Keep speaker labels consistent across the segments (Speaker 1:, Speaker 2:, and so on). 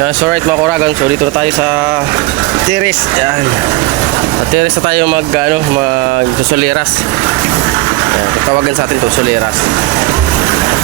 Speaker 1: Yan, so right mga kuragan, so dito na tayo sa terrace. Yan. Sa terrace na tayo mag, ano, mag susuliras. Yan, tawagan sa atin to suliras.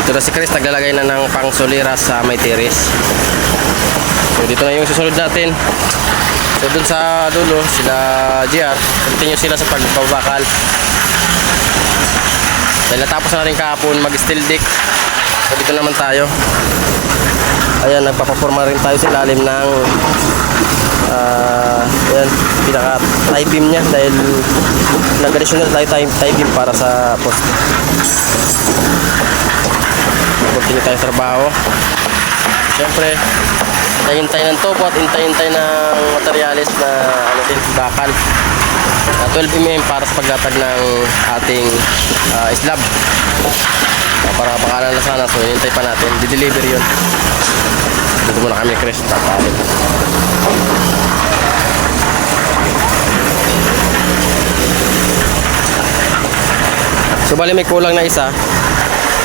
Speaker 1: Dito na si Chris, naglalagay na ng pang suliras sa may terrace. So dito na yung susunod natin. So dun sa dulo, sila GR, continue sila sa pagbabakal. Dahil natapos na natin kahapon mag-steel deck. So dito naman tayo. Ayan, nagpapaforma rin tayo sa ilalim ng ah ayan, pinaka tie beam niya dahil nag-additional tayo tie, tie beam para sa poste. Continue tayo sa trabaho. Siyempre, hintay ng topo at hintay-hintay ng materialis na ano din, bakal. Na 12 mm para sa paglatag ng ating ah, slab. Para bakalan na sana, so hintay pa natin. Di-deliver yun. Dito muna kami, Chris. Tatawid. So bali may kulang na isa.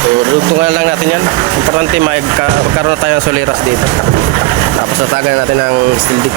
Speaker 1: So dugtungan lang natin yan. Importante magka, magkaroon na tayo ng soliras dito. Tapos natagan natin ng steel dick.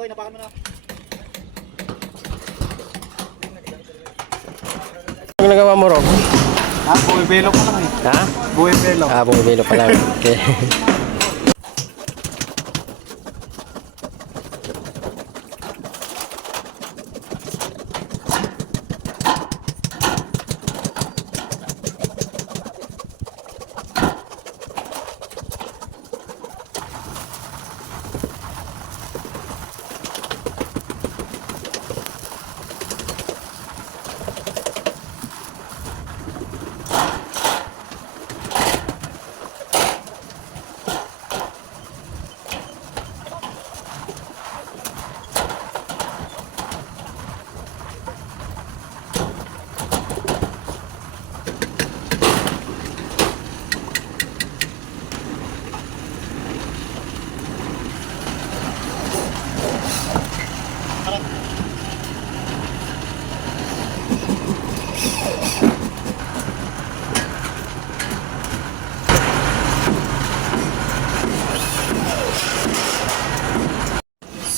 Speaker 2: Ito, inapakan mo na.
Speaker 1: Ano ginagawa mo, Rob?
Speaker 2: Ha? Buwibelo pa lang eh.
Speaker 1: Ha?
Speaker 2: Buwibelo.
Speaker 1: Ah, bumibilo pa lang. Okay.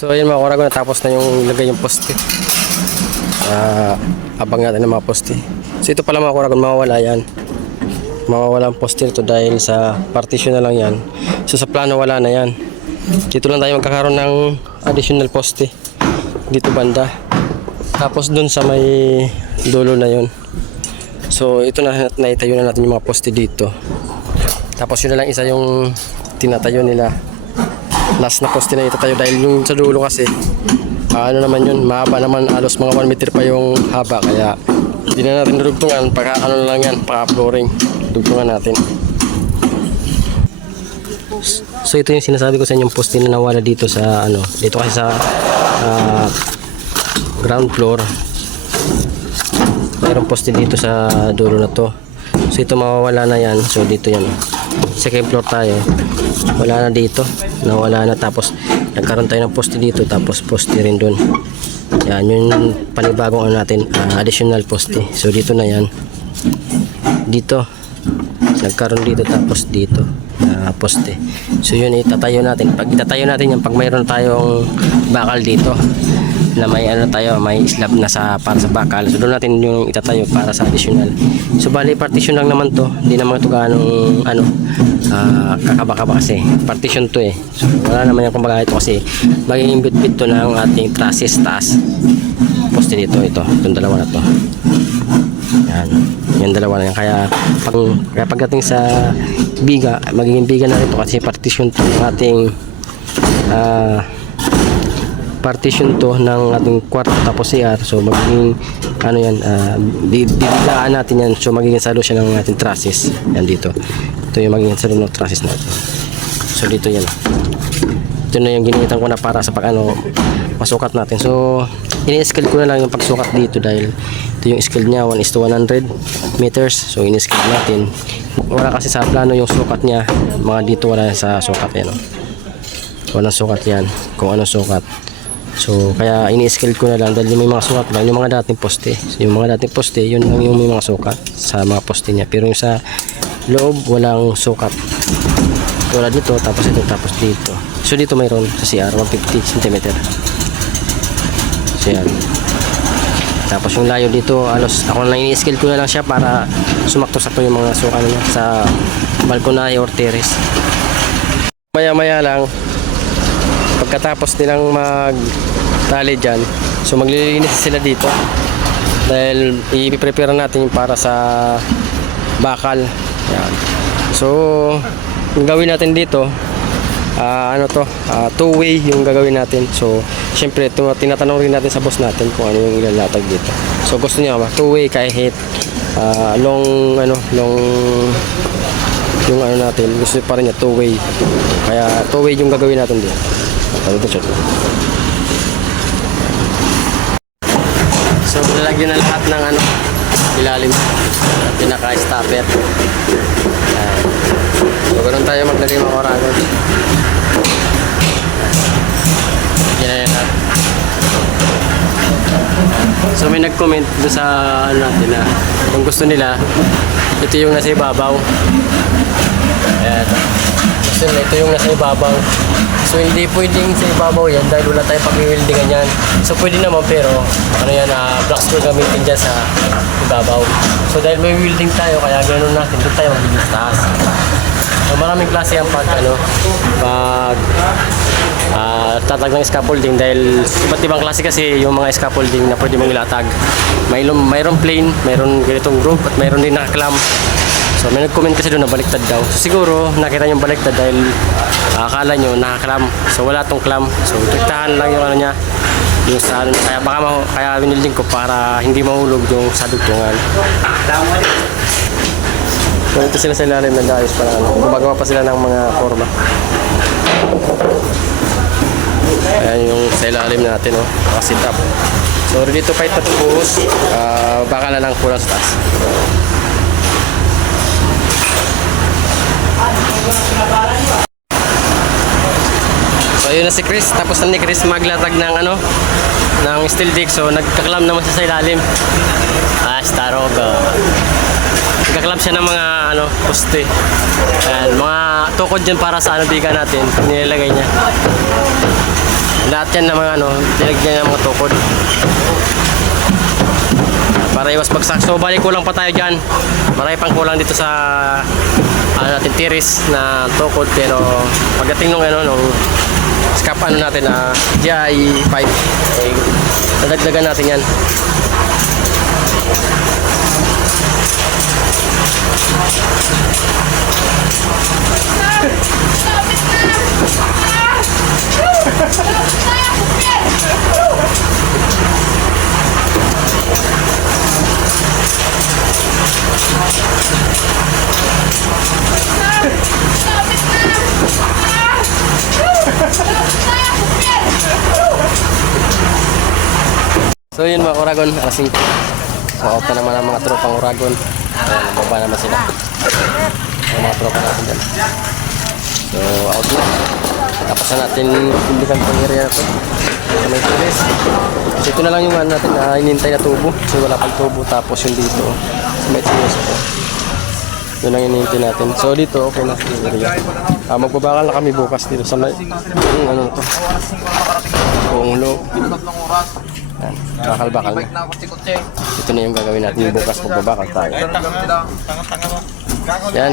Speaker 1: So ayun mga kurago, natapos na yung ilagay yung poste. Ah, abang natin ng mga poste. So ito pala mga kuragon, mawawala yan. Mawawala ang poste nito dahil sa partition na lang yan. So sa plano wala na yan. Dito lang tayo magkakaroon ng additional poste. Dito banda. Tapos dun sa may dulo na yon. So ito na naitayo na natin yung mga poste dito. Tapos yun na lang isa yung tinatayo nila. Last na poste na itatayo dahil yung sa dulo kasi ano naman yun, mahaba naman alos mga 1 meter pa yung haba kaya hindi na natin dudugtungan pagka ano lang yan, paka flooring dugtungan natin. So ito yung sinasabi ko sa inyong poste na nawala dito sa ano, dito kasi sa ah, ground floor. Mayroong poste dito sa dulo na to. So ito mawawala na yan. So dito yan. Second floor tayo. Wala na dito. Nawala na tapos nagkaroon tayo ng poste dito tapos poste rin doon. Yan yung panibagong ano natin ah, additional poste. So dito na yan. Dito nagkaroon dito tapos dito na poste. So yun itatayo natin. Pag itatayo natin yan pag mayroon tayong bakal dito na may ano tayo, may slab na sa para sa bakal. So doon natin yung itatayo para sa additional. So bali partition lang naman to. Hindi naman ito ganong ano ah, kakaba-kaba kasi. Partition to eh. So wala naman yung kumbaga ito kasi magiging bit-bit to ng ating trusses taas. Poste dito ito. Itong dalawa na to. Yan. Yung dalawa na yan. Kaya, pag, kaya pagdating sa biga, magiging biga na ito kasi partition to ng ating ah, partition to ng ating kwarto tapos CR. So, magiging ano yan, uh, bibigaan natin yan. So, magiging salo siya ng ating trusses. Yan dito. Ito yung magiging salo ng trusses natin. So, dito yan. Ito na yung ginamitan ko na para sa pag ano, masukat natin. So, ini-scale ko na lang yung pagsukat dito dahil ito yung scale niya 1 is to 100 meters. So, ini-scale natin. Wala kasi sa plano yung sukat niya. Mga dito wala sa sukat yan. oh. Walang sukat yan. Kung ano sukat. So, kaya ini-scale ko na lang dahil may mga sukat lang. Yung mga dating poste. So, yung mga dating poste, yun lang yung may mga sukat sa mga poste niya. Pero yung sa loob, walang sukat. Wala dito, tapos ito, tapos dito. So, dito mayroon sa CR, 150 cm. So, yan. Tapos yung layo dito, alos, ako na ini-scale ko na lang siya para sumakto-sakto yung mga sukat niya sa balkonahe or terrace. Maya-maya lang, pagkatapos nilang magtali dyan, so maglilinis sila dito dahil i-prepare natin yung para sa bakal. Yan. So, yung gawin natin dito, ah, ano to, ah, two-way yung gagawin natin. So, syempre, tinatanong rin natin sa boss natin kung ano yung ilalatag dito. So, gusto niya ba, two-way kahit ah, long, ano, long yung ano natin, gusto pa rin niya two-way. Kaya two-way yung gagawin natin dito. Ko, shot. So, lalagyan na lahat ng ano, ilalim. Pinaka-stopper. Ayan. So, ganun tayo maglagay mga oragon. Lahat. So, may nag-comment doon sa ano natin na kung gusto nila, ito yung nasa ibabaw. Ayan. Gusto nila, ito yung nasa ibabaw. So, hindi pwedeng sa ibabaw yan dahil wala tayong pag-wieldingan yan. So, pwede naman pero, ano yan, uh, black screw gamitin dyan sa ibabaw. So, dahil may wielding tayo, kaya ganoon natin, doon tayo mag taas. So, maraming klase ang pag, ano, pag, ah tatag ng scaffolding dahil iba't ibang klase kasi yung mga scaffolding na pwede mong ilatag. May, mayroong plain, mayroon ganitong group at mayroon din naka-clamp. So may nag-comment kasi doon na baliktad daw. So, siguro nakita niyo baliktad dahil ah, akala nyo nakaklam. So wala tong clam. So tiktahan lang yung ano niya. Yung sa ano, kaya baka mahu- kaya binilding ko para hindi mahulog yung sa dugtungan. So ito sila sa ilalim ng dayos para ano. Gumagawa pa sila ng mga forma. Ayan yung sa ilalim natin oh. Nakasit up. So dito pa ito buhos. Ah, baka na lang kulang sa taas. So ayun na si Chris, tapos na ni Chris maglatag ng ano, ng steel dick. So nagkaklam naman siya sa ilalim. Ah, Staroga. Nagkaklam siya ng mga ano, poste. Ayan, mga tukod dyan para sa ano biga natin, nilalagay niya. Lahat yan ng mga ano, nilagyan niya ng mga tukod. Para iwas bagsak. So balik kulang pa tayo dyan. Marami pang kulang dito sa ano natin tiris na tukod pero pagdating nung ano nung scap ano natin na GI 5 eh, dadagdagan natin yan. So yun mga Uragon, alas 5. So out na naman ang mga tropang Uragon. Ayan, nababa naman sila. Ang mga tropa natin dyan. So out na. Tapos na natin pindikan itong area na to. Sa may tulis. Kasi ito na lang yung ano natin na inintay na tubo. Kasi wala pang tubo. Tapos yung dito. Sa may tulis po. Yun ang inintay natin. So dito, okay na sa area. Ah, magbabakal na kami bukas dito sa may, yung ano na to. Buong loob.
Speaker 2: Tatlong oras.
Speaker 1: Yan, bakal-bakal na. Ito na yung gagawin natin bukas magbabakal tayo. Yan.